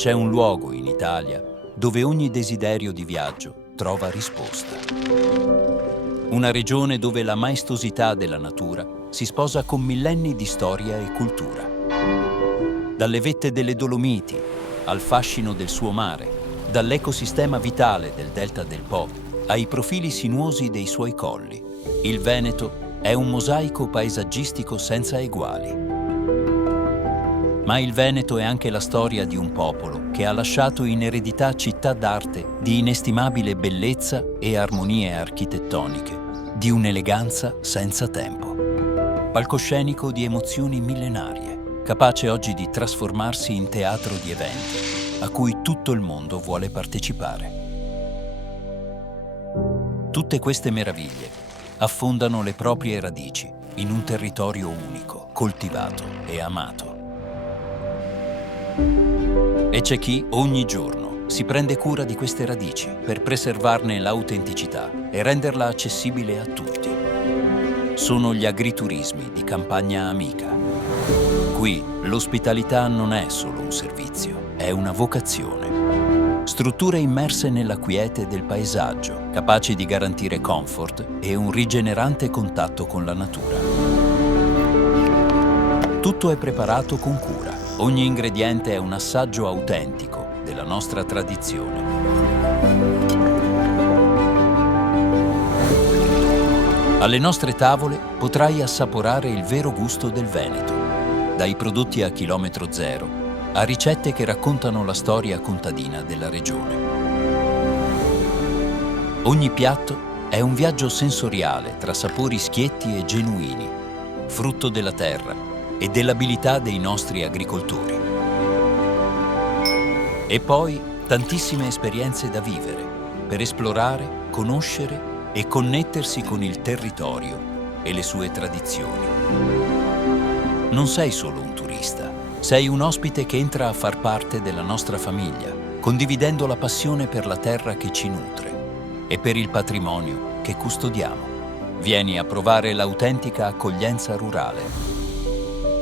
C'è un luogo in Italia dove ogni desiderio di viaggio trova risposta. Una regione dove la maestosità della natura si sposa con millenni di storia e cultura. Dalle vette delle Dolomiti al fascino del suo mare, dall'ecosistema vitale del delta del Po ai profili sinuosi dei suoi colli, il Veneto è un mosaico paesaggistico senza eguali. Ma il Veneto è anche la storia di un popolo che ha lasciato in eredità città d'arte di inestimabile bellezza e armonie architettoniche, di un'eleganza senza tempo. Palcoscenico di emozioni millenarie, capace oggi di trasformarsi in teatro di eventi, a cui tutto il mondo vuole partecipare. Tutte queste meraviglie affondano le proprie radici in un territorio unico, coltivato e amato. E c'è chi ogni giorno si prende cura di queste radici per preservarne l'autenticità e renderla accessibile a tutti. Sono gli agriturismi di Campagna Amica. Qui l'ospitalità non è solo un servizio, è una vocazione. Strutture immerse nella quiete del paesaggio, capaci di garantire comfort e un rigenerante contatto con la natura. Tutto è preparato con cura. Ogni ingrediente è un assaggio autentico della nostra tradizione. Alle nostre tavole potrai assaporare il vero gusto del Veneto, dai prodotti a chilometro zero a ricette che raccontano la storia contadina della regione. Ogni piatto è un viaggio sensoriale tra sapori schietti e genuini, frutto della terra e dell'abilità dei nostri agricoltori. E poi tantissime esperienze da vivere, per esplorare, conoscere e connettersi con il territorio e le sue tradizioni. Non sei solo un turista, sei un ospite che entra a far parte della nostra famiglia, condividendo la passione per la terra che ci nutre e per il patrimonio che custodiamo. Vieni a provare l'autentica accoglienza rurale.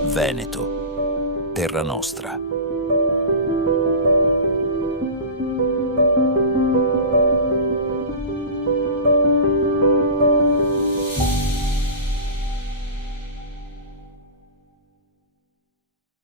Veneto, terra nostra.